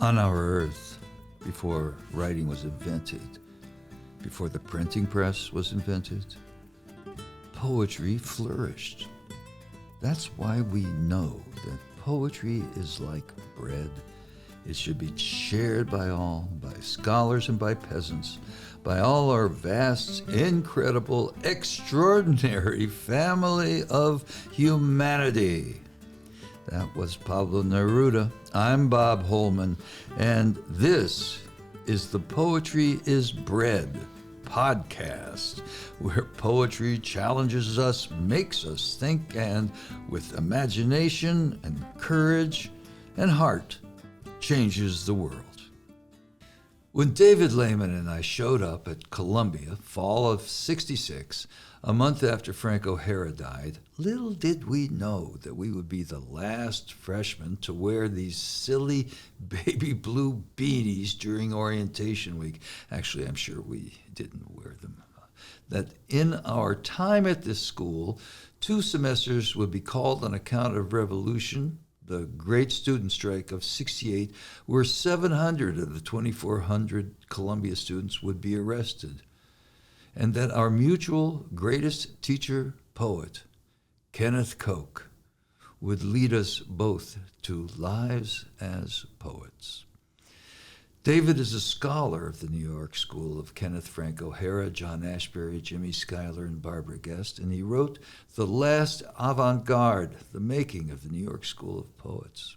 On our earth, before writing was invented, before the printing press was invented, poetry flourished. That's why we know that poetry is like bread. It should be shared by all, by scholars and by peasants, by all our vast, incredible, extraordinary family of humanity. That was Pablo Neruda. I'm Bob Holman, and this is the Poetry is Bread podcast, where poetry challenges us, makes us think, and with imagination and courage and heart, changes the world. When David Lehman and I showed up at Columbia, fall of '66, a month after Frank O'Hara died, little did we know that we would be the last freshmen to wear these silly baby blue beanies during orientation week. Actually, I'm sure we didn't wear them. That in our time at this school, 2 semesters would be called on account of revolution, the great student strike of '68, where 700 of the 2,400 Columbia students would be arrested. And that our mutual greatest teacher poet, Kenneth Koch, would lead us both to lives as poets. David is a scholar of the New York School of Kenneth Frank O'Hara, John Ashbery, Jimmy Schuyler, and Barbara Guest, and he wrote The Last Avant-Garde, the making of the New York School of Poets.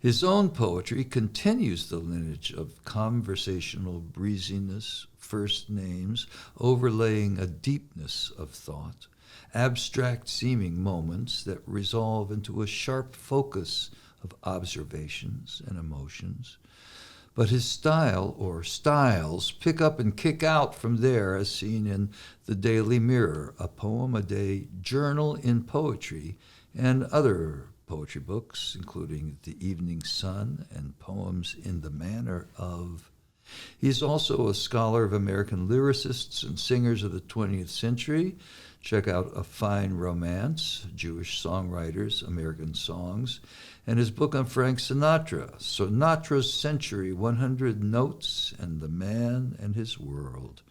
His own poetry continues the lineage of conversational breeziness, first names, overlaying a deepness of thought, abstract seeming moments that resolve into a sharp focus of observations and emotions. But his style, or styles, pick up and kick out from there, as seen in The Daily Mirror, a poem-a-day journal in poetry, and other poetry books, including The Evening Sun and Poems in the Manner of. He's also a scholar of American lyricists and singers of the 20th century. Check out A Fine Romance, Jewish Songwriters, American Songs, and his book on Frank Sinatra, Sinatra's Century, 100 Notes, and the Man and His World.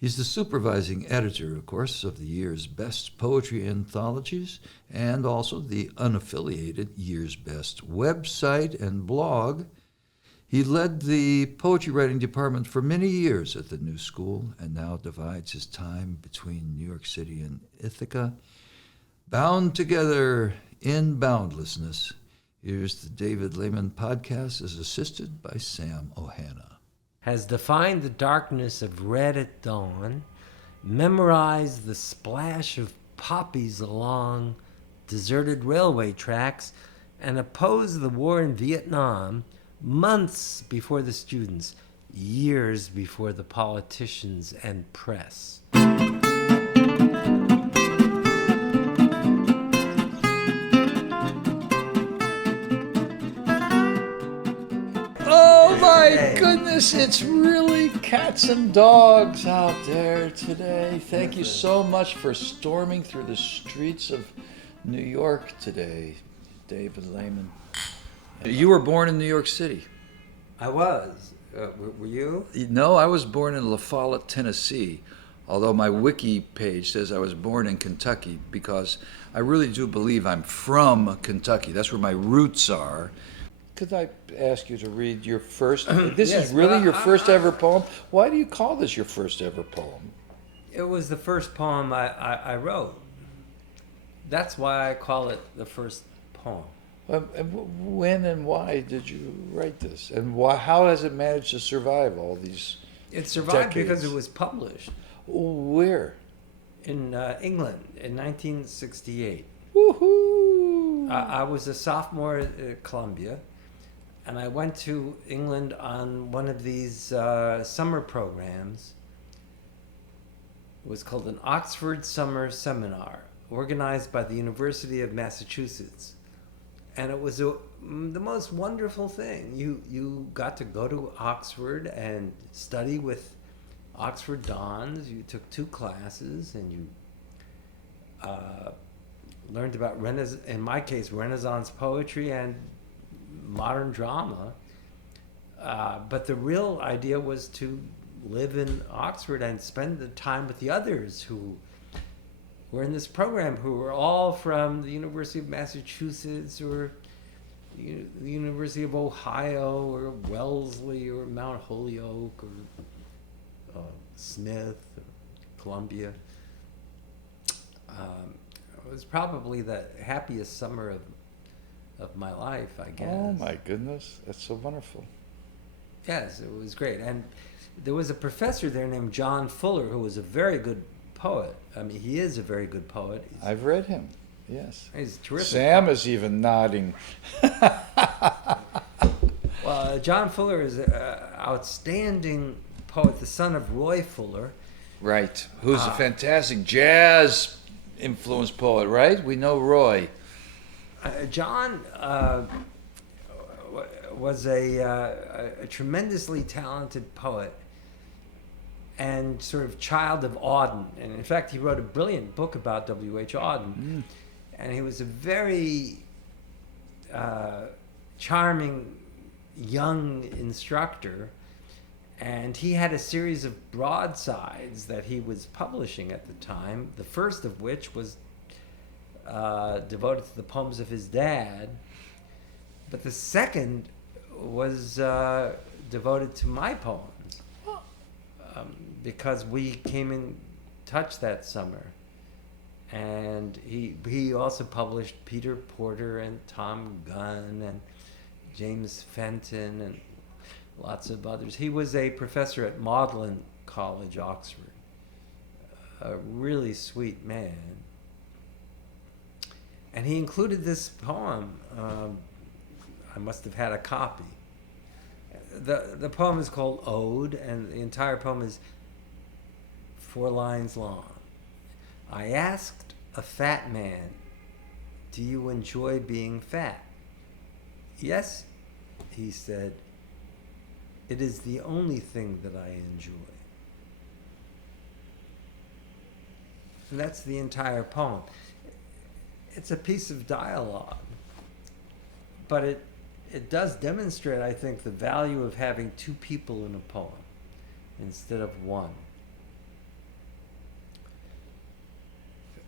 He's the supervising editor, of course, of the year's best poetry anthologies and also the unaffiliated year's best website and blog. He led the poetry writing department for many years at the new school and now divides his time between New York City and Ithaca. Bound together in boundlessness, here's the David Lehman podcast, as assisted by Sam Ohana. Has defined the darkness of red at dawn, memorized the splash of poppies along deserted railway tracks, and opposed the war in Vietnam months before the students, years before the politicians and press. Oh my goodness, it's really cats and dogs out there today. Thank you so much for storming through the streets of New York today, David Lehman. You were born in New York City. I was. Were you? No, I was born in La Follette, Tennessee, although my wiki page says I was born in Kentucky, because I really do believe I'm from Kentucky. That's where my roots are. Could I ask you to read your first? This Yes, is really your first I- ever poem? Why do you call this your first ever poem? It was the first poem I wrote. That's why I call it the first poem. When and why did you write this? And why? How has it managed to survive all these It survived decades? because it was published Where? in England in 1968. Woohoo! I was a sophomore at Columbia, and I went to England on one of these summer programs. It was called an Oxford Summer Seminar, organized by the University of Massachusetts. And it was the most wonderful thing. You got to go to Oxford and study with Oxford Dons. You took 2 classes, and you learned about, in my case, Renaissance poetry and modern drama. But the real idea was to live in Oxford and spend the time with the others who were in this program, who were all from the University of Massachusetts or the University of Ohio or Wellesley or Mount Holyoke or Smith or Columbia. It was probably the happiest summer of my life, I guess. Oh my goodness, that's so wonderful. Yes, it was great. And there was a professor there named John Fuller who was a very good poet. I mean, he is a very good poet. I've read him, yes. He's terrific. Sam is even nodding. Well, John Fuller is an outstanding poet, the son of Roy Fuller. Right, who's a fantastic jazz influenced poet, right? We know Roy. John was a tremendously talented poet and sort of child of Auden. And in fact, he wrote a brilliant book about W.H. Auden. And he was a very charming young instructor. And he had a series of broadsides that he was publishing at the time, the first of which was devoted to the poems of his dad. But the second was devoted to my poems. Because we came in touch that summer. And he also published Peter Porter and Tom Gunn and James Fenton and lots of others. He was a professor at Magdalen College, Oxford. A really sweet man. And he included this poem. I must have had a copy. The poem is called Ode, and the entire poem is 4 lines long. I asked a fat man, "Do you enjoy being fat?" "Yes," he said. "It is the only thing that I enjoy." And that's the entire poem. It's a piece of dialogue, but it does demonstrate, I think, the value of having 2 people in a poem instead of one.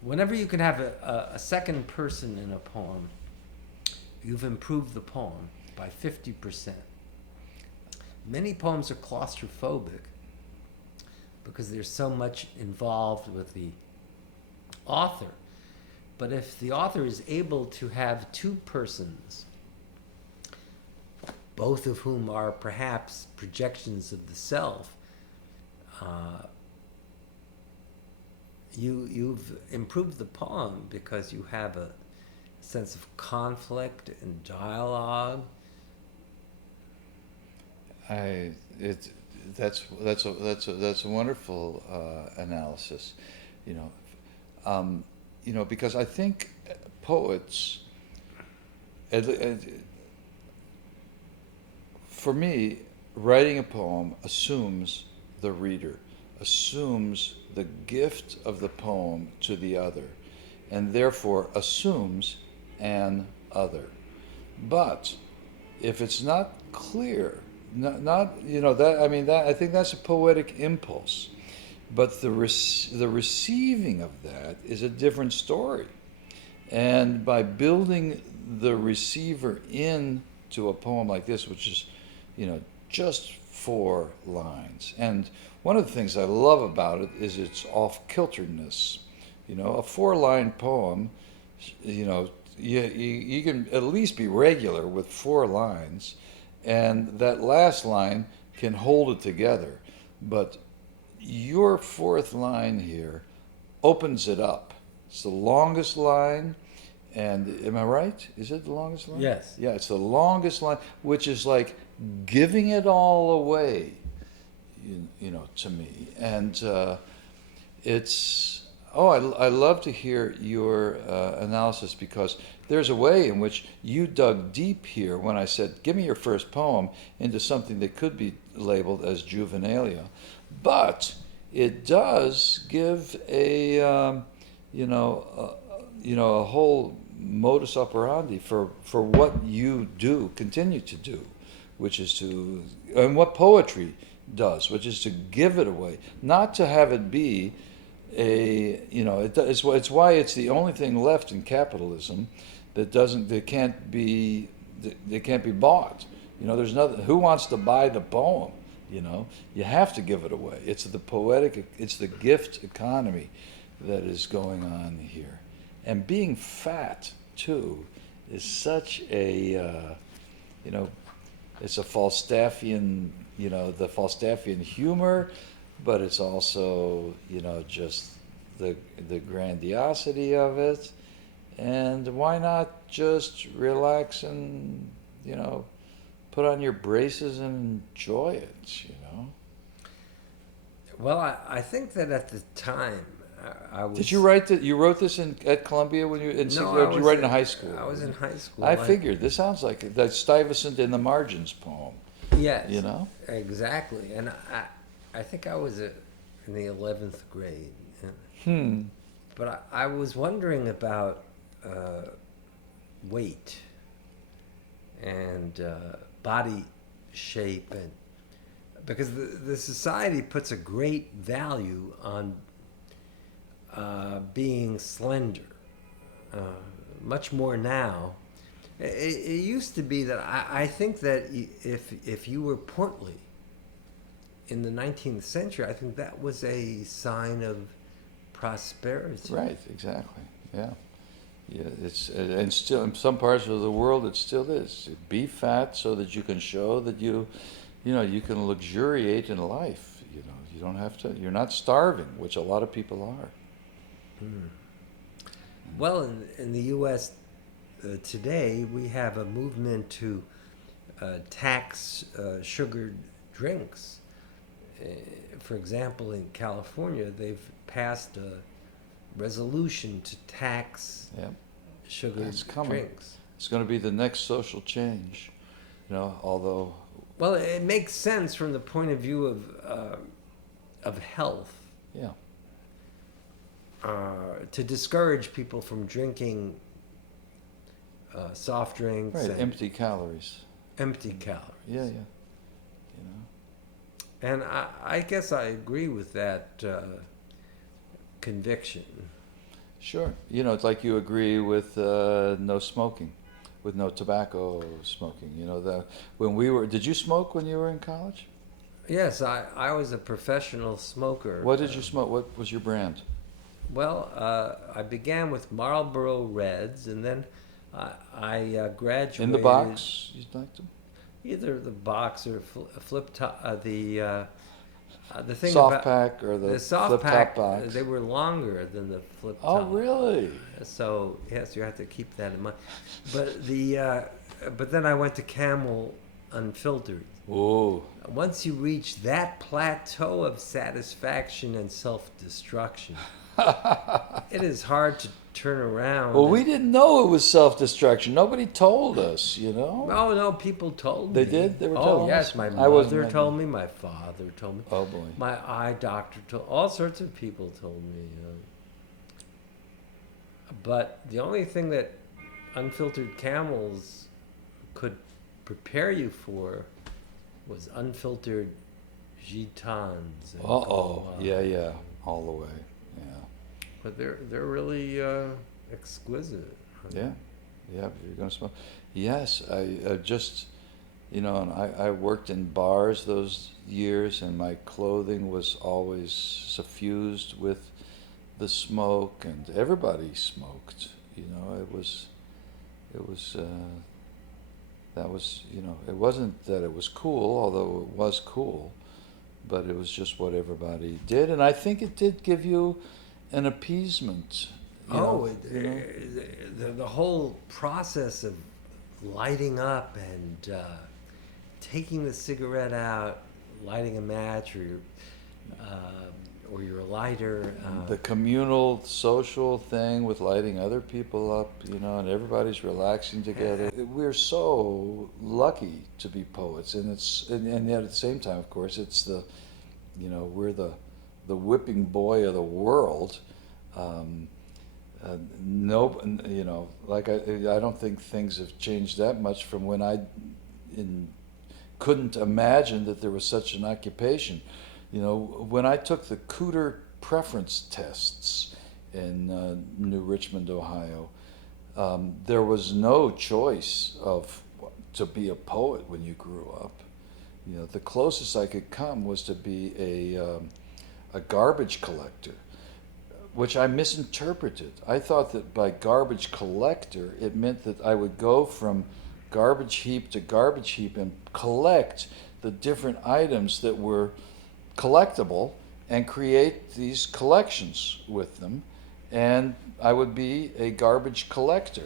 Whenever you can have a second person in a poem, you've improved the poem by 50%. Many poems are claustrophobic because there's so much involved with the author. But if the author is able to have 2 persons, both of whom are perhaps projections of the self, you've improved the poem because you have a sense of conflict and dialogue. That's a wonderful analysis, because I think poets, for me, writing a poem assumes the reader, assumes the gift of the poem to the other, and therefore assumes an other. But if it's not clear, I think that's a poetic impulse. But the receiving of that is a different story. And by building the receiver into a poem like this, which is, just 4 lines. And one of the things I love about it is its off-kilteredness. A 4-line poem, you can at least be regular with 4 lines, and that last line can hold it together. But your 4th line here opens it up. It's the longest line, and am I right? Is it the longest line? Yes. Yeah, it's the longest line, which is like giving it all away, to me. And I love to hear your analysis, because there's a way in which you dug deep here when I said, give me your first poem, into something that could be labeled as juvenilia. But it does give a whole modus operandi for what you continue to do which is to, and what poetry does, which is to give it away, not to have it be it's why it's the only thing left in capitalism that can't be bought. There's nothing. Who wants to buy the poem? You have to give it away. It's the gift economy that is going on here, and being fat too is such a it's a Falstaffian, the Falstaffian humor, but it's also, just the grandiosity of it. And why not just relax and, put on your braces and enjoy it, Well, I think that at the time, I was... Did you write that? You wrote this at Columbia when you or did you write it in high school? I was in high school. I figured. This sounds like that Stuyvesant in the Margins poem. Yes. Exactly. And I think I was in the 11th grade. But I was wondering about weight and body shape, and because the society puts a great value on being slender, much more now. It used to be that I think that if you were portly in the 19th century, I think that was a sign of prosperity. Right, exactly. Yeah. And still in some parts of the world it still is. Be fat so that you can show that you can luxuriate in life. You don't have to. You're not starving, which a lot of people are. Well, in the U.S. Today, we have a movement to tax sugared drinks. For example, in California, they've passed a resolution to tax sugared drinks. It's going to be the next social change, although... Well, it makes sense from the point of view of health. Yeah. To discourage people from drinking soft drinks. Right, and empty calories. Empty calories. Yeah. And I guess I agree with that conviction. Sure. It's like you agree with no smoking, with no tobacco smoking. Did you smoke when you were in college? Yes, I was a professional smoker. What did you smoke? What was your brand? Well, I began with Marlboro Reds, and then I graduated... In the box, you liked them? Either the box or flip top. The thing soft about pack or the soft flip pack, top box. they were longer than the flip Oh, top. really? So yes, you have to keep that in mind. But then I went to Camel Unfiltered. Oh. Once you reach that plateau of satisfaction and self-destruction, it is hard to turn around. Well, we didn't know it was self-destruction. Nobody told us, Oh, no, people told me. They did? They were Oh, telling yes, us? my I wasn't mother ready. told me, my father told me. Oh, boy. My eye doctor told, all sorts of people told me. But the only thing that unfiltered Camels could prepare you for was unfiltered gitans. Uh-oh. Yeah. All the way. Yeah. But they're really exquisite. Yeah. You're going to smoke. Yes, I just, and I worked in bars those years, and my clothing was always suffused with the smoke, and everybody smoked. That was, it wasn't that it was cool, although it was cool, but it was just what everybody did, and I think it did give you an appeasement. The whole process of lighting up and taking the cigarette out, lighting a match or your lighter. The communal social thing with lighting other people up, and everybody's relaxing together. We're so lucky to be poets, and yet at the same time, of course, it's we're the whipping boy of the world. I don't think things have changed that much from when I in couldn't imagine that there was such an occupation. When I took the Cooter preference tests in New Richmond, Ohio, there was no choice to be a poet when you grew up. The closest I could come was to be a garbage collector, which I misinterpreted. I thought that by garbage collector, it meant that I would go from garbage heap to garbage heap and collect the different items that were collectible and create these collections with them. And I would be a garbage collector.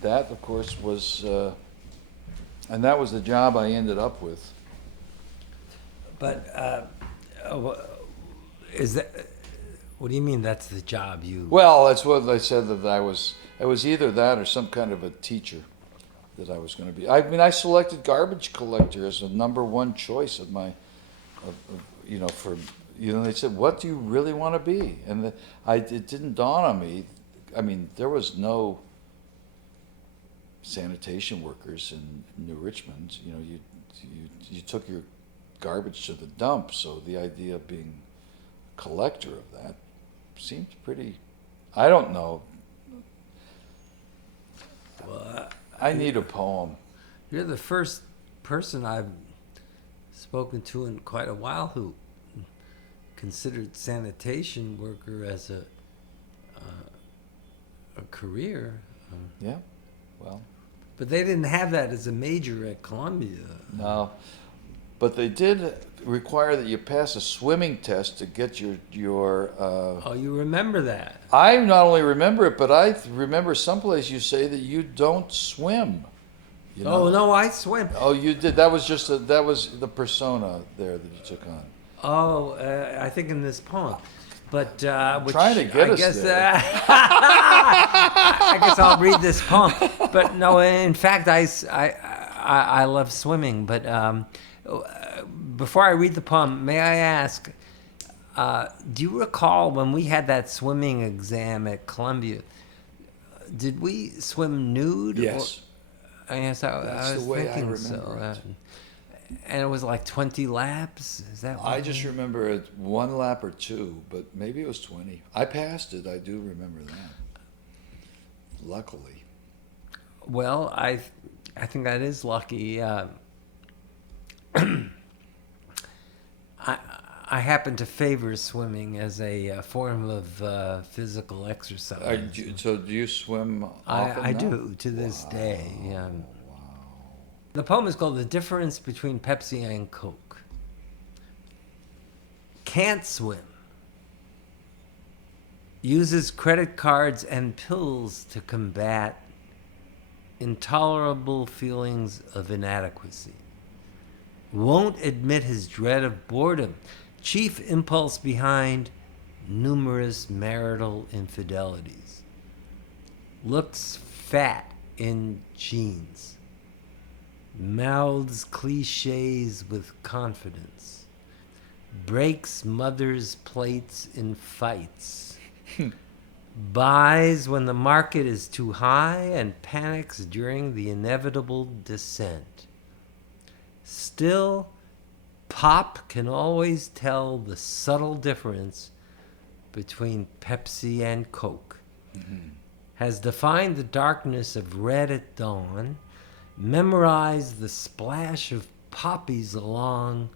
That, of course, was, and that was the job I ended up with. But is that? What do you mean that's the job you? Well, that's what I said, that I was either that or some kind of a teacher that I was going to be. I mean, I selected garbage collector as a number one choice of my, they said, what do you really want to be? And it didn't dawn on me. I mean, there was no sanitation workers in New Richmond. You took your garbage to the dump, so the idea of being a collector of that seemed pretty, I don't know. Well, I need a poem. You're the first person I've spoken to in quite a while who considered sanitation worker as a career. Yeah, well. But they didn't have that as a major at Columbia. No, but they did require that you pass a swimming test to get your. Oh, you remember that? I not only remember it, but I remember someplace you say that you don't swim. Oh no, I swim. Oh, you did. That was that was the persona there that you took on. Oh, I think in this poem. But which trying to get I us guess, there. I guess I'll read this poem. But no, in fact, I love swimming. But before I read the poem, may I ask, do you recall when we had that swimming exam at Columbia? Did we swim nude? Yes. Yes, I was the way I thinking remember so. it. And it was like 20 laps? Is that what I just remember it 1 lap or 2, but maybe it was 20. I passed it. I do remember that. Luckily. Well, I think that is lucky. I happen to favor swimming as a form of physical exercise. So do you swim often I now? do, to this day. Yeah. The poem is called The Difference Between Pepsi and Coke. Can't swim. Uses credit cards and pills to combat intolerable feelings of inadequacy. Won't admit his dread of boredom, chief impulse behind numerous marital infidelities. Looks fat in jeans. Mouths cliches with confidence. Breaks mother's plates in fights. Buys when the market is too high and panics during the inevitable descent. Still, Pop can always tell the subtle difference between Pepsi and Coke. Mm-hmm. Has defined the darkness of red at dawn, memorized the splash of poppies along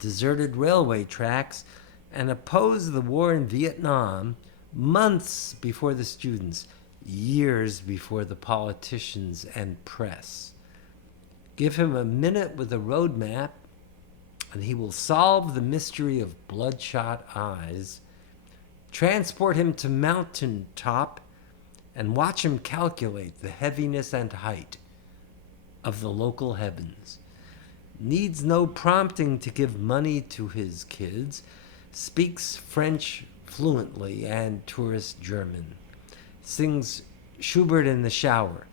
deserted railway tracks, and opposed the war in Vietnam months before the students, years before the politicians and press. Give him a minute with a roadmap, and he will solve the mystery of bloodshot eyes. Transport him to mountain top, and watch him calculate the heaviness and height of the local heavens. Needs no prompting to give money to his kids. Speaks French fluently and tourist German. Sings Schubert in the shower.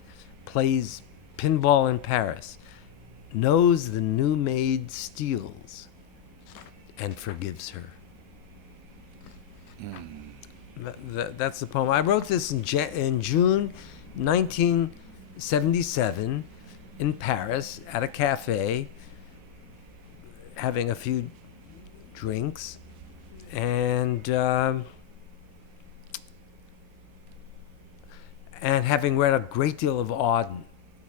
Plays pinball in Paris. Knows the new maid steals and forgives her. That's the poem. I wrote this in June 1977. in Paris at a cafe, having a few drinks, and having read a great deal of Auden,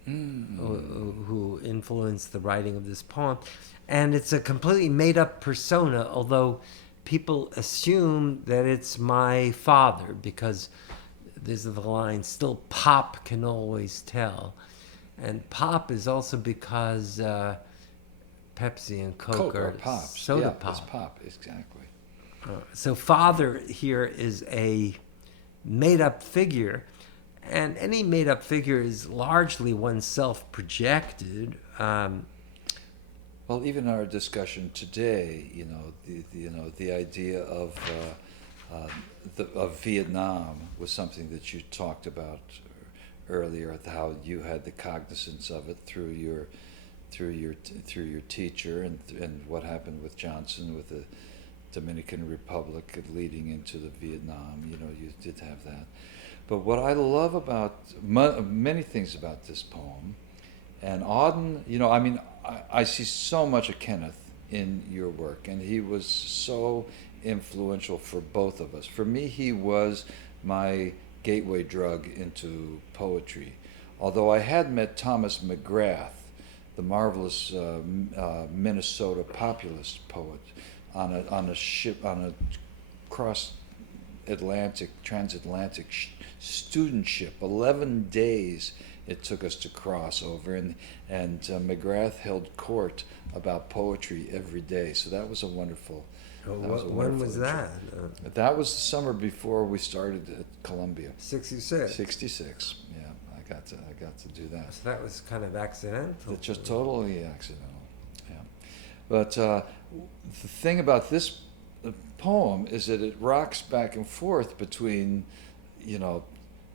who influenced the writing of this poem. And it's a completely made-up persona, although people assume that it's my father, because there's the line, still Pop can always tell. And Pop is also because Pepsi and Coke are pop. soda It's pop. pop, exactly. So father here is a made-up figure, and any made-up figure is largely oneself projected. Well, even our discussion today, the idea of Vietnam was something that you talked about earlier. How you had the cognizance of it through your teacher, and what happened with Johnson with the Dominican Republic leading into the Vietnam. You did have that. But what I love about many things about this poem, and Auden, I see so much of Kenneth in your work, and he was so influential for both of us. For me, he was my gateway drug into poetry. Although I had met Thomas McGrath, the marvelous Minnesota populist poet, on a ship, on a transatlantic student ship. 11 days it took us to cross over, and McGrath held court about poetry every day. So that was a wonderful. When was that? That was the summer before we started at Columbia. 66. 66. Yeah, I got to do that. So that was kind of accidental. It's just totally accidental. Yeah, but the thing about this poem is that it rocks back and forth between,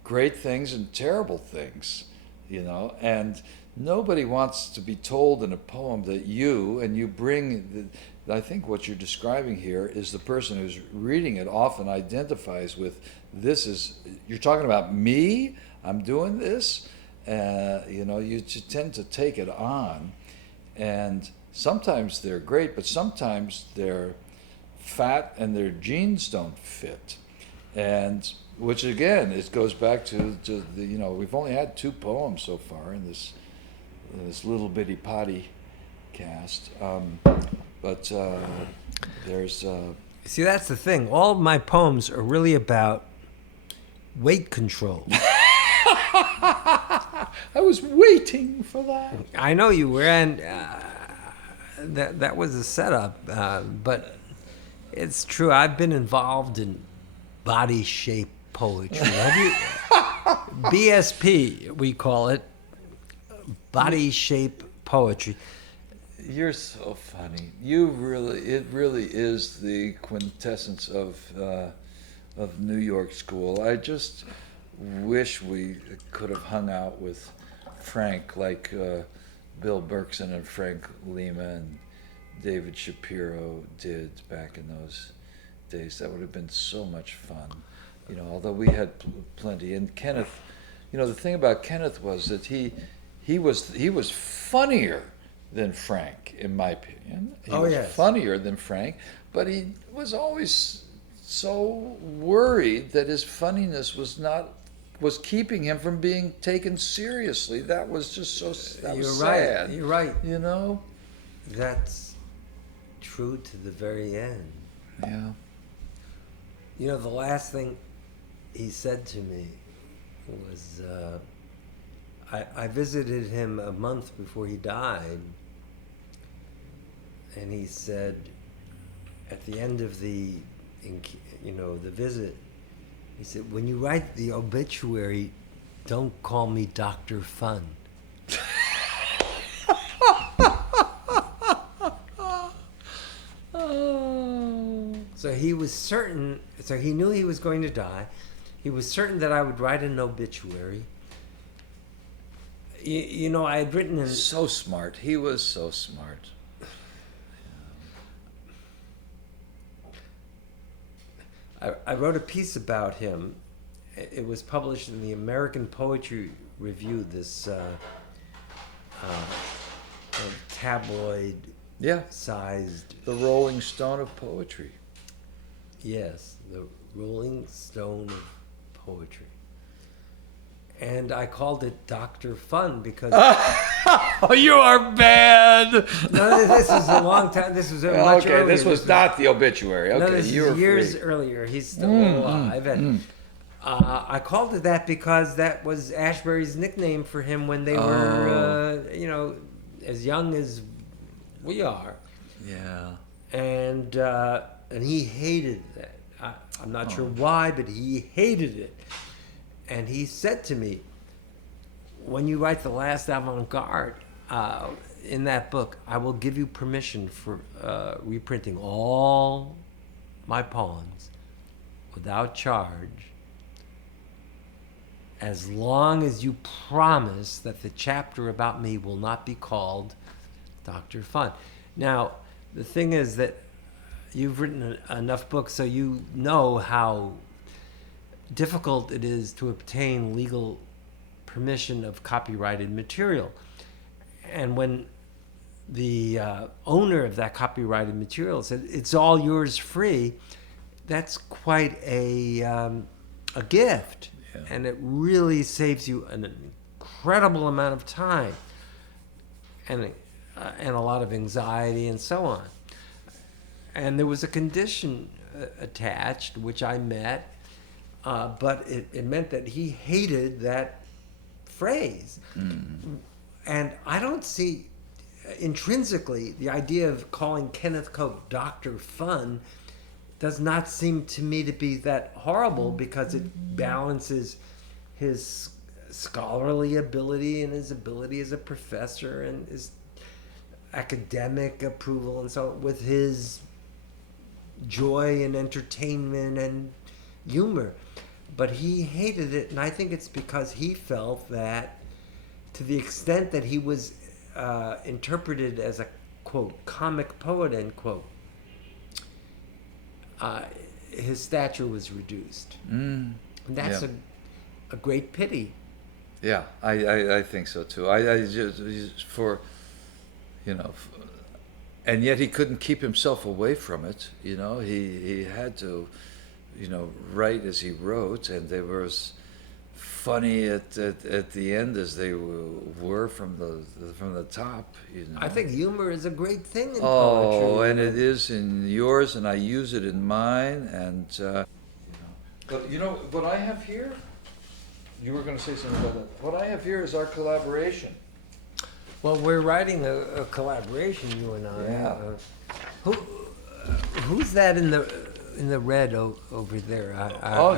great things and terrible things, and nobody wants to be told in a poem that you bring. I think what you're describing here is the person who's reading it often identifies with this is, you're talking about me, I'm doing this, you tend to take it on, and sometimes they're great, but sometimes they're fat and their jeans don't fit, and which again, it goes back to the, we've only had 2 poems so far in this little bitty potty cast, but there's See, that's the thing. All of my poems are really about weight control. I was waiting for that. I know you were, and that was a setup, but it's true. I've been involved in body shape poetry. Have you? BSP, we call it, body shape poetry. You're so funny. It really is the quintessence of New York school. I just wish we could have hung out with Frank, like Bill Berkson and Frank Lehman and David Shapiro did back in those days. That would have been so much fun. Although we had plenty. And Kenneth, the thing about Kenneth was that he was funnier than Frank, in my opinion. He was funnier than Frank, but he was always so worried that his funniness was keeping him from being taken seriously. That was just so sad. You're right. You That's true to the very end. Yeah. The last thing he said to me was, I visited him a month before he died, and he said, at the end of the visit, he said, when you write the obituary, don't call me Dr. Fun. So he was certain, so he knew he was going to die. He was certain that I would write an obituary. I had written in... So smart. He was so smart. I wrote a piece about him. It was published in the American Poetry Review, this tabloid Yeah, sized. the Rolling Stone of poetry. Yes, the Rolling Stone of poetry. And I called it Dr. Fun because Oh, you are bad. no, this is a long time. This was much Okay, earlier. this was not the obituary. No, Okay, this you were is years free. earlier. He's still alive, and I called it that because that was Ashbury's nickname for him when they were, as young as we are, Yeah. and he hated that. I'm not sure why, but he hated it, and he said to me, "When you write the last avant-garde." In that book, I will give you permission for reprinting all my poems without charge, as long as you promise that the chapter about me will not be called Dr. Fun. Now, the thing is that you've written enough books, so you know how difficult it is to obtain legal permission of copyrighted material. And when the owner of that copyrighted material said, "It's all yours free," that's quite a gift. Yeah. And it really saves you an incredible amount of time and a lot of anxiety and so on. And there was a condition attached, which I met, but it meant that he hated that phrase. And I don't see intrinsically the idea of calling Kenneth Koch Dr. Fun does not seem to me to be that horrible, because it balances his scholarly ability and his ability as a professor and his academic approval and so on with his joy and entertainment and humor. But he hated it, and I think it's because he felt that to the extent that he was interpreted as a, quote, comic poet, end quote, his stature was reduced. And that's a great pity. Yeah, I think so too. I just and yet he couldn't keep himself away from it. He had to, write as he wrote, and they were as funny at the end as they were from the top. I think humor is a great thing in Oh, poetry. and it is in yours, and I use it in mine, and but what I have here. You were going to say something about that. What I have here is our collaboration. Well, we're writing a collaboration, you and I. Yeah. Who's that in the red over there?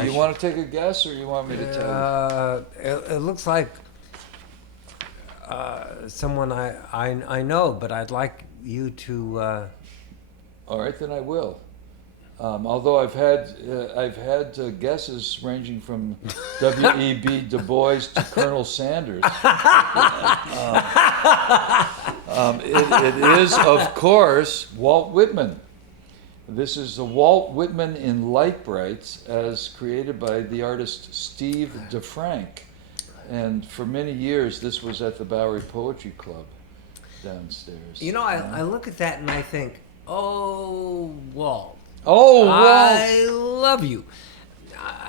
You want to take a guess, or you want me to tell you? It looks like someone I know, but I'd like you to. All right, then I will. Although I've had guesses ranging from W.E.B. Du Bois to Colonel Sanders. It is, of course, Walt Whitman. This is the Walt Whitman in light brights, as created by the artist Steve DeFrank. And for many years, this was at the Bowery Poetry Club downstairs. I look at that and I think, oh, Walt. Oh, Walt! I love you.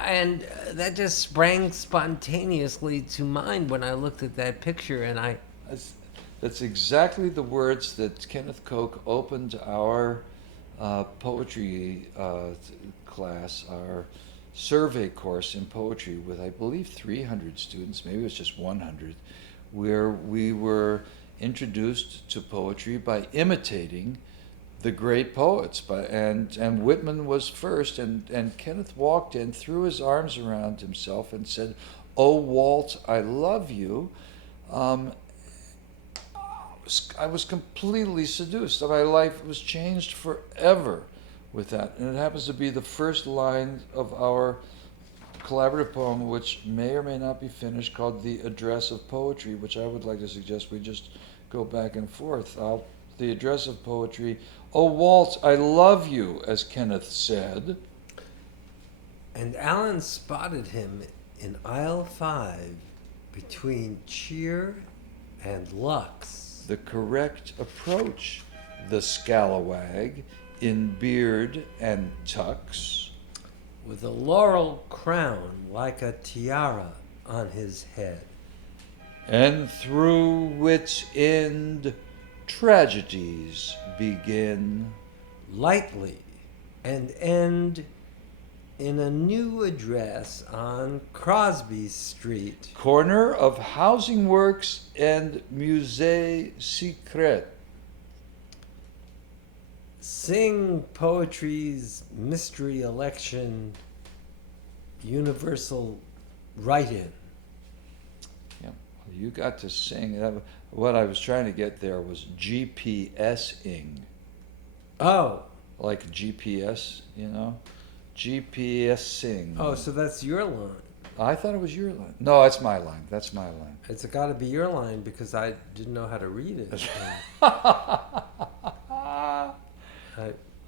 And that just sprang spontaneously to mind when I looked at that picture, and That's exactly the words that Kenneth Koch opened our poetry class, our survey course in poetry with, I believe, 300 students, maybe it was just 100, where we were introduced to poetry by imitating the great poets. And Whitman was first, and Kenneth walked in, threw his arms around himself and said, "Oh, Walt, I love you." I was completely seduced. My life was changed forever with that. And it happens to be the first line of our collaborative poem, which may or may not be finished, called The Address of Poetry, which I would like to suggest we just go back and forth. The Address of Poetry. "Oh, Walt, I love you," as Kenneth said. And Alan spotted him in aisle 5 between cheer and Lux. The correct approach. The scalawag in beard and tux. With a laurel crown like a tiara on his head. And through which end tragedies begin. Lightly and end in a new address on Crosby Street. Corner of Housing Works and Musée Secret. Sing poetry's mystery election, universal write-in. Yeah, you got to sing. What I was trying to get there was GPS-ing. Oh, Like GPS, GPS-ing. oh, so that's your line. I thought it was your line. No, that's my line. That's my line. It's got to be your line because I didn't know how to read it.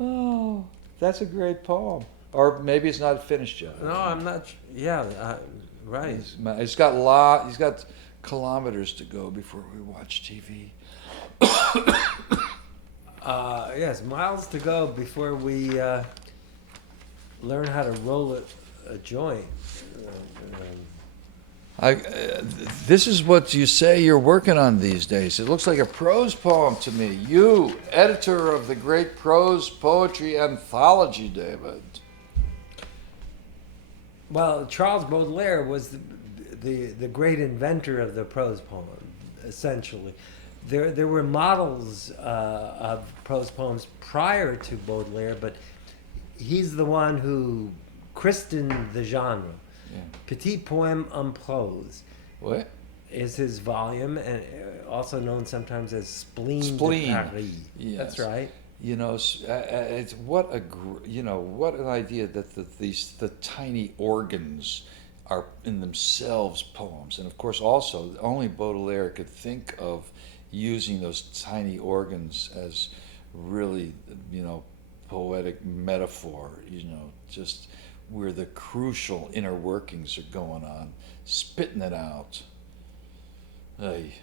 Oh, that's a great poem. Or maybe it's not finished yet. No, I'm not. Yeah, right. He's got kilometers to go before we watch TV. Yes, miles to go before we learn how to roll a joint. This is what you say you're working on these days. It looks like a prose poem to me. You, editor of the great prose poetry anthology, David. Well, Charles Baudelaire was the great inventor of the prose poem, essentially. There were models of prose poems prior to Baudelaire, but he's the one who christened the genre. Yeah. Petit Poème en Prose What? is his volume, and also known sometimes as Spleen, Spleen. de Paris. Yes. That's right. It's what an idea that the tiny organs are in themselves poems, and of course also only Baudelaire could think of using those tiny organs as really poetic metaphor. Just where the crucial inner workings are going on, spitting it out. Hey,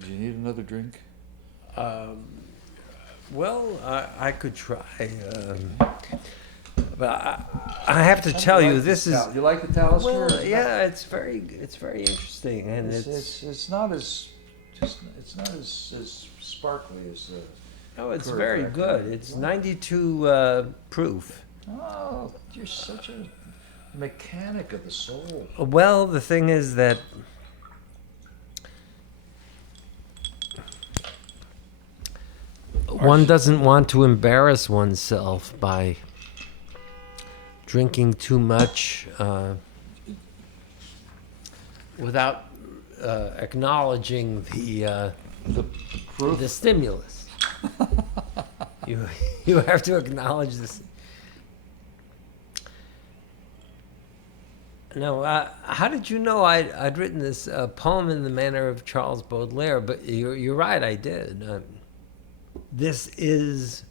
do you need another drink? Well, I could try, but I have to tell you, this is You like the Talisker? well, yeah, it's very interesting, and It's not as sparkly as the. oh, it's Correct. very good. It's 92 proof. Oh, you're such a mechanic of the soul. Well, the thing is that one doesn't want to embarrass oneself by drinking too much without acknowledging The proof. the stimulus. you have to acknowledge this. No, how did you know I'd written this poem in the manner of Charles Baudelaire? But you're right, I did. This is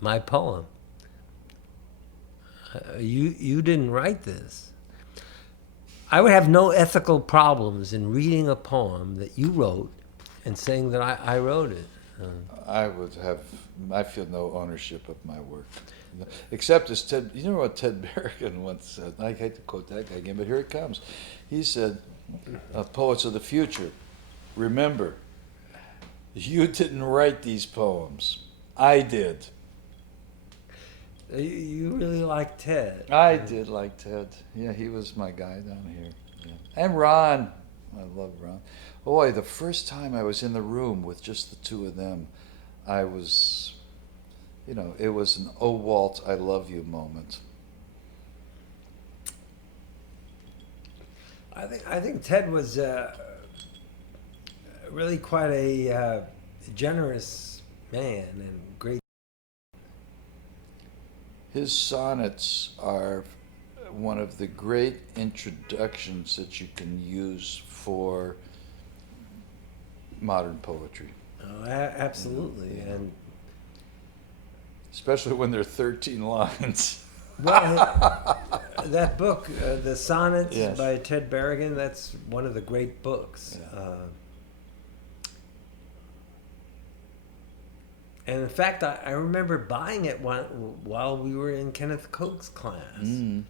my poem. You didn't write this. I would have no ethical problems in reading a poem that you wrote and saying that I wrote it. I feel no ownership of my work. Except as Ted, you know what Ted Berrigan once said? I hate to quote that guy again, but here it comes. He said, poets of the future, remember, you didn't write these poems. I did. You really like Ted. I did like Ted. Yeah, he was my guy down here. Yeah. And Ron. I love Ron. Boy, the first time I was in the room with just the two of them, I was, it was an "Oh Walt, I love you" moment. I think Ted was really quite a generous man and great. His sonnets are one of the great introductions that you can use for modern poetry. Oh, absolutely, Yeah. and Especially when they're 13 lines. Well, that book, The Sonnets Yes. by Ted Berrigan, that's one of the great books. Yeah. And in fact, I remember buying it while we were in Kenneth Koch's class. Mm.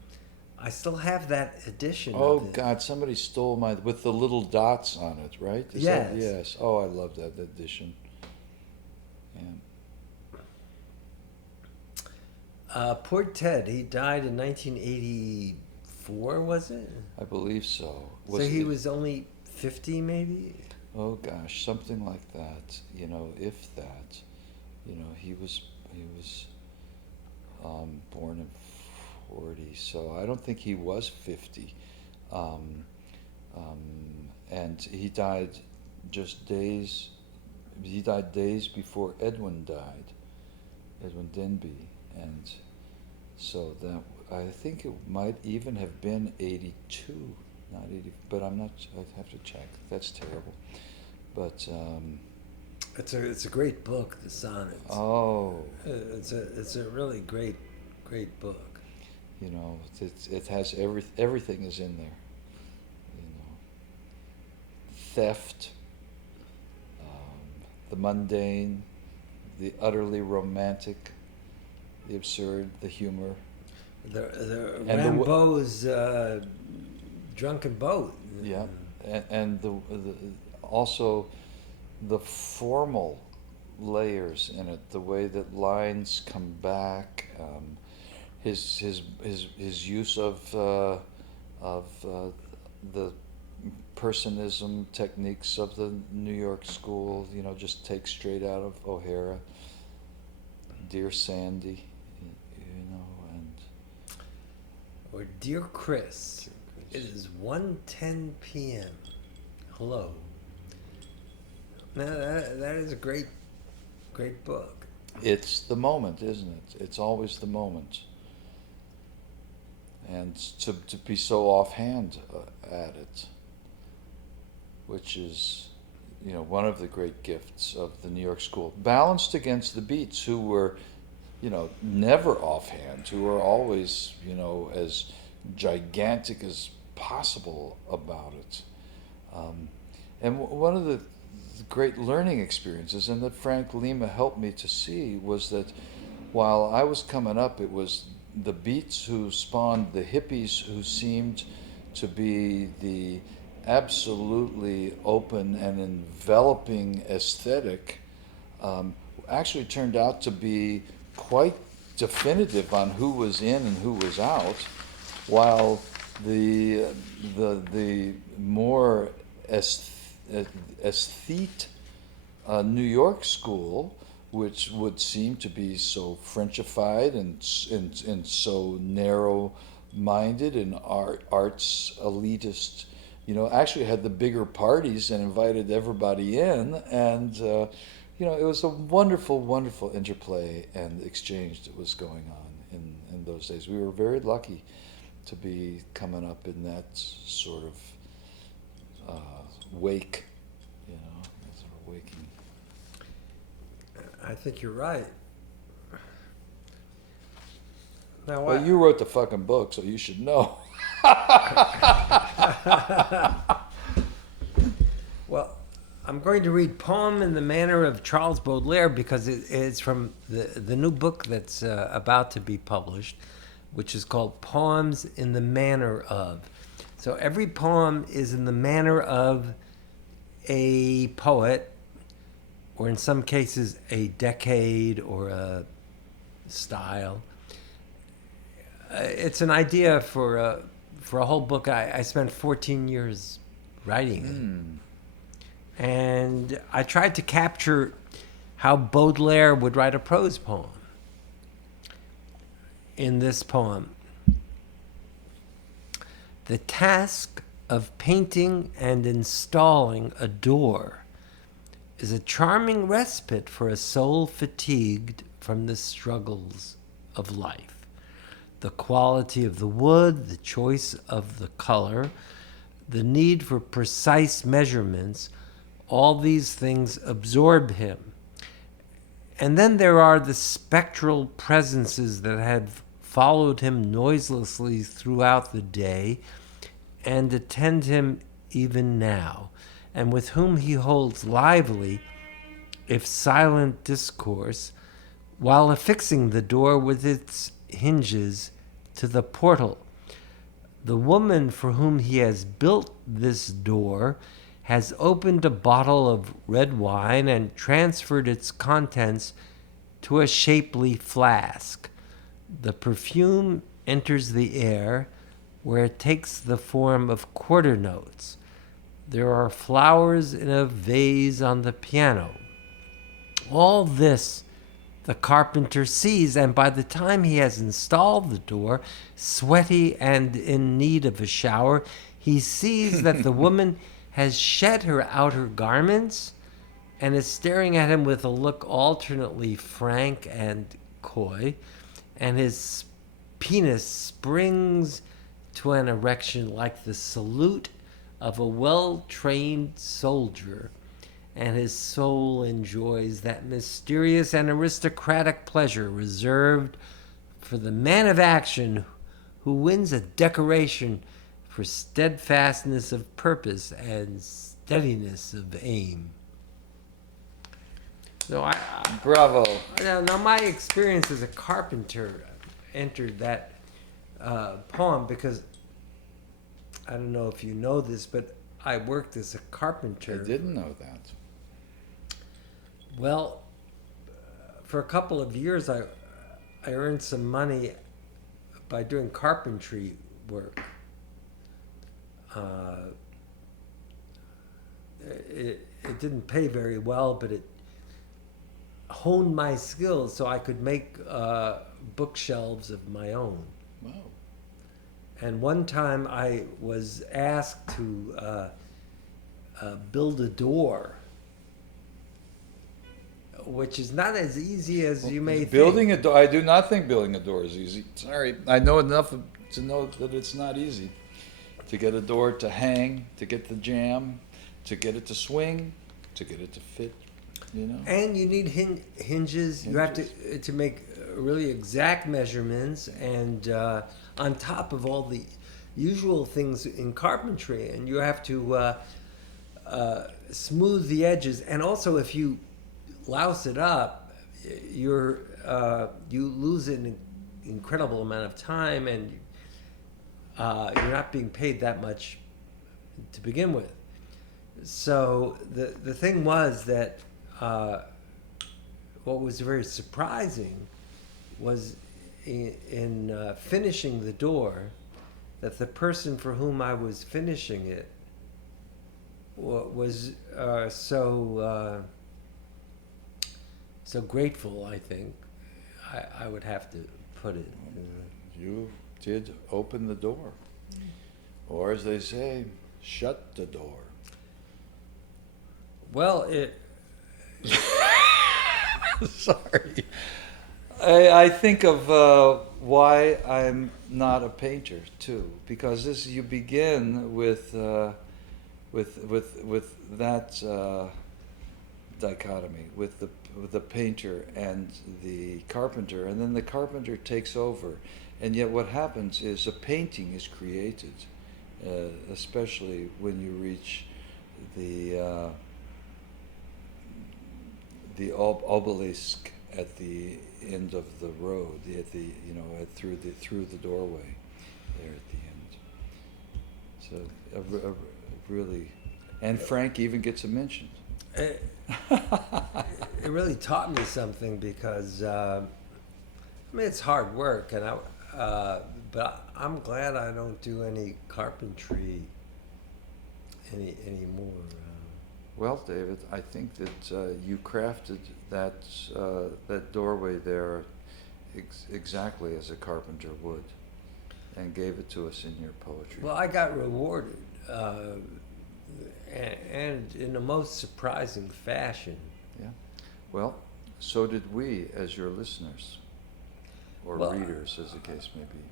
I still have that edition. Oh of it. God! Somebody stole my with the little dots on it, right? Yes. Yes. Oh, I love that edition. Yeah. Poor Ted, he died in 1984, was it? I believe so. So he was only 50, maybe? Oh gosh, something like that. You know, if that. You know, he was born in 40, so I don't think he was 50. And he died days before Edwin died, Edwin Denby, and so that I think it might even have been 82, not 80, but I'm not. I'd have to check. That's terrible, but. It's a great book, The Sonnets. Oh, It's a really great book. you know, it has everything is in there. You know, theft, the mundane, the utterly romantic, the absurd, the humor. The And Rimbaud's Drunken Boat. Yeah, and the also the formal layers in it, the way that lines come back, his use of the personism techniques of the New York school, you know, just take straight out of O'Hara. Dear Sandy, you know, and Or Dear Chris, it is 1:10 p.m. Hello. Now that is a great book. it's the moment, isn't it? It's always the moment. And to be so offhand at it, which is, you know, one of the great gifts of the New York school, balanced against the Beats, who were, you know, never offhand, who were always, you know, as gigantic as possible about it. And one of the great learning experiences, and that Frank Lima helped me to see, was that while I was coming up, it was the Beats who spawned the hippies, who seemed to be the absolutely open and enveloping aesthetic, actually turned out to be quite definitive on who was in and who was out, while the more aesthete New York school, which would seem to be so Frenchified and so narrow-minded and arts elitist, you know, actually had the bigger parties and invited everybody in, and you know, it was a wonderful, wonderful interplay and exchange that was going on in those days. We were very lucky to be coming up in that sort of wake, you know, that sort of waking. I think you're right. Now, Well, you wrote the fucking book, so you should know. Well, I'm going to read Poem in the Manner of Charles Baudelaire because it's from the new book that's about to be published, which is called Poems in the Manner of. So every poem is in the manner of a poet, or in some cases a decade or a style. It's an idea for a whole book. I spent 14 years writing it. And I tried to capture how Baudelaire would write a prose poem. In this poem, the task of painting and installing a door is a charming respite for a soul fatigued from the struggles of life. The quality of the wood, the choice of the color, the need for precise measurements, all these things absorb him. And then there are the spectral presences that have followed him noiselessly throughout the day and attend him even now, and with whom he holds lively, if silent, discourse, while affixing the door with its hinges to the portal. The woman for whom he has built this door has opened a bottle of red wine and transferred its contents to a shapely flask. The perfume enters the air, where it takes the form of quarter notes. There are flowers in a vase on the piano. All this the carpenter sees, and by the time he has installed the door, sweaty and in need of a shower, he sees that the woman has shed her outer garments and is staring at him with a look alternately frank and coy, and his penis springs to an erection like the salute of a well-trained soldier, and his soul enjoys that mysterious and aristocratic pleasure reserved for the man of action who wins a decoration for steadfastness of purpose and steadiness of aim. So Bravo. now my experience as a carpenter entered that poem because I don't know if you know this, but I worked as a carpenter. I didn't know that. Well, for a couple of years, I earned some money by doing carpentry work. It didn't pay very well, but it honed my skills so I could make bookshelves of my own. Wow. And one time I was asked to build a door, which is not as easy as you may Building think. a door, I do not think building a door is easy. Sorry, I know enough to know that it's not easy. To get a door to hang, to get the jamb, to get it to swing, to get it to fit, you know. And you need hinges. You have to make really exact measurements, and on top of all the usual things in carpentry, and you have to smooth the edges. And also, if you louse it up, you lose an incredible amount of time, and you're not being paid that much to begin with. So the thing was that what was very surprising was in finishing the door, that the person for whom I was finishing it was so grateful, I think. I would have to put it. You did open the door. Or as they say, shut the door. Well, Sorry. I think of why I'm not a painter too, because this you begin with that dichotomy with the painter and the carpenter, and then the carpenter takes over, and yet what happens is a painting is created, especially when you reach the obelisk at the end of the road, through the doorway there at the end. So a really, and Frank even gets a mention. It really taught me something because it's hard work, and but I'm glad I don't do any carpentry anymore. Well, David, I think that you crafted that doorway there exactly as a carpenter would, and gave it to us in your poetry. Well, I got rewarded, and in a most surprising fashion. Yeah. Well, so did we as your listeners, or readers, as the case may be.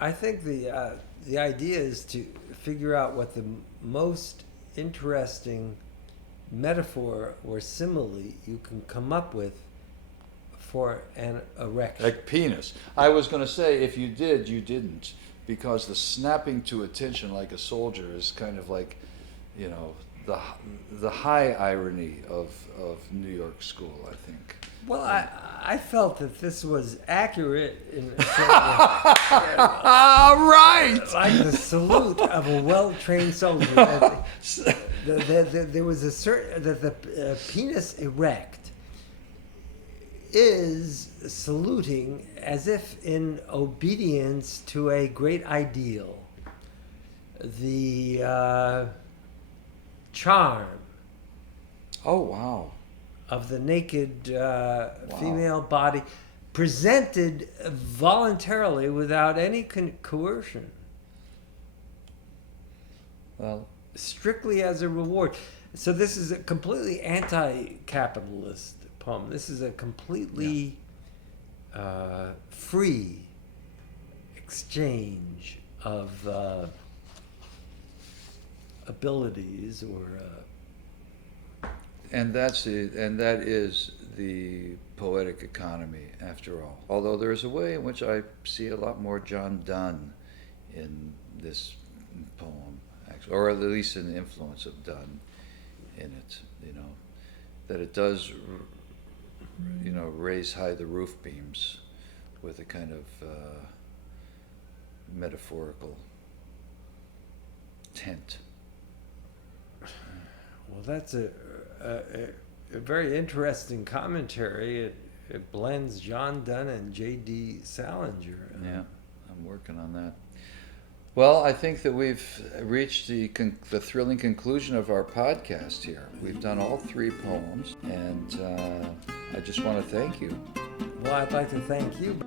I think the idea is to figure out what the most interesting metaphor or simile you can come up with for an erection. Like penis. I was going to say, if you did, you didn't. Because the snapping to attention like a soldier is kind of like, you know, the high irony of New York school, I think. Well, I felt that this was accurate in a certain way. Right! Like the salute of a well-trained soldier. There was a certain that the penis erect is saluting as if in obedience to a great ideal. The charm Oh, wow. of the naked female body presented voluntarily without any coercion, Well, strictly as a reward. So this is a completely anti-capitalist poem. This is a completely free exchange of abilities or and that's it, and that is the poetic economy, after all. Although there is a way in which I see a lot more John Donne in this poem, actually, or at least an influence of Donne in it. You know, that it does, you know, raise high the roof beams with a kind of metaphorical tent. well, that's a very interesting commentary. It blends John Donne and J.D. Salinger. Yeah, I'm working on that. Well, I think that we've reached the thrilling conclusion of our podcast here. We've done all three poems, and I just want to thank you. Well, I'd like to thank you.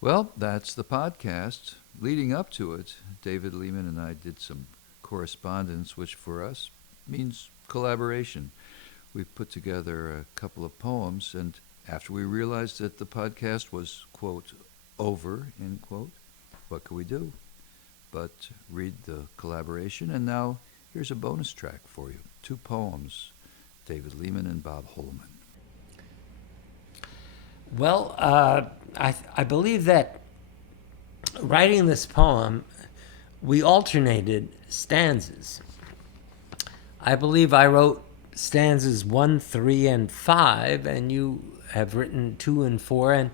Well, that's the podcast. Leading up to it, David Lehman and I did some correspondence, which for us means collaboration. We put together a couple of poems, and after we realized that the podcast was, quote, over, end quote, what could we do but read the collaboration? And now here's a bonus track for you. 2 poems, David Lehman and Bob Holman. Well, I believe that writing this poem, we alternated stanzas. I believe I wrote stanzas 1, 3, and 5, and you have written 2 and 4, and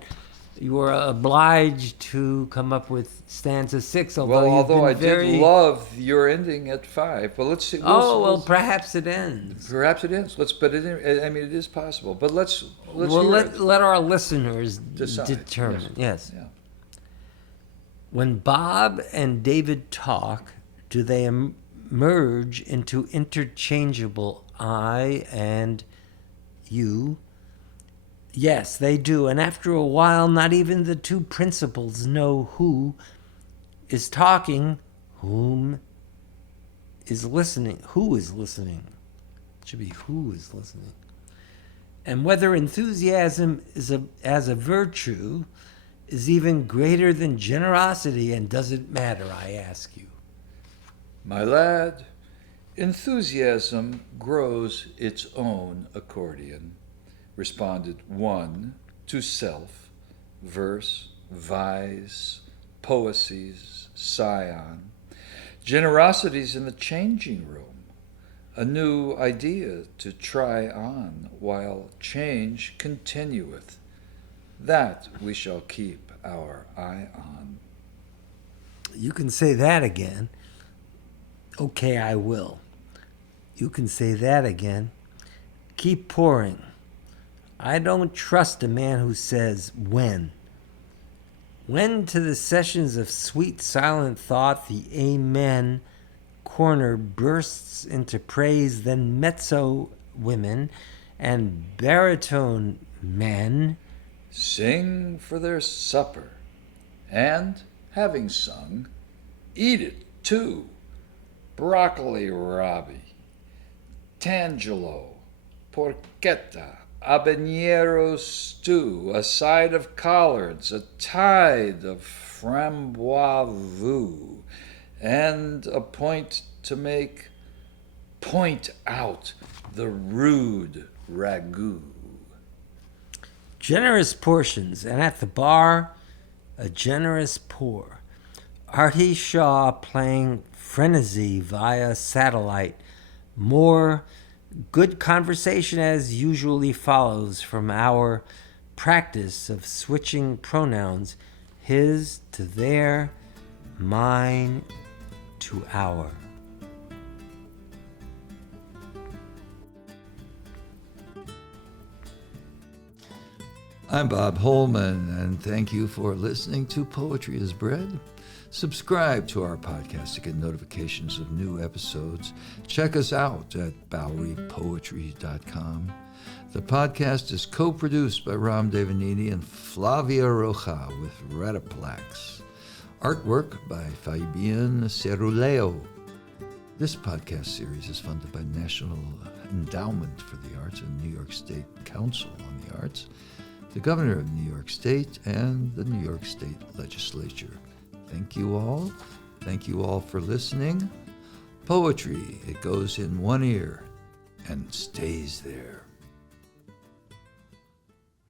you were obliged to come up with stanza 6. Although I did love your ending at 5, but let's see. Perhaps it ends. Perhaps it ends. I mean, it is possible, but let's let our listeners decide. determine. Yes. Yeah. When Bob and David talk, do they merge into interchangeable I and you? Yes, they do. And after a while, not even the 2 principals know who is talking, whom is listening. Who is listening? It should be who is listening. And whether enthusiasm is as a virtue is even greater than generosity, and does it matter, I ask you? My lad, enthusiasm grows its own accordion, responded one to self, verse, vise, poesies, scion. Generosity's in the changing room, a new idea to try on while change continueth. That we shall keep our eye on. You can say that again. Okay, I will. You can say that again. Keep pouring. I don't trust a man who says when. When to the sessions of sweet silent thought the amen corner bursts into praise, then mezzo women and baritone men sing for their supper, and, having sung, eat it too. Broccoli rabi, tangelo, porchetta, habanero stew, a side of collards, a tide of framboise, and a point to point out the rude ragout. Generous portions, and at the bar, a generous pour. Artie Shaw playing Frenzy via satellite. More good conversation as usually follows from our practice of switching pronouns, his to their, mine to our. I'm Bob Holman, and thank you for listening to Poetry is Bread. Subscribe to our podcast to get notifications of new episodes. Check us out at BoweryPoetry.com. The podcast is co-produced by Ram Devanini and Flavia Roja with Retaplax. Artwork by Fabian Ceruleo. This podcast series is funded by National Endowment for the Arts and New York State Council on the Arts, the Governor of New York State, and the New York State Legislature. Thank you all. Thank you all for listening. Poetry, it goes in one ear and stays there.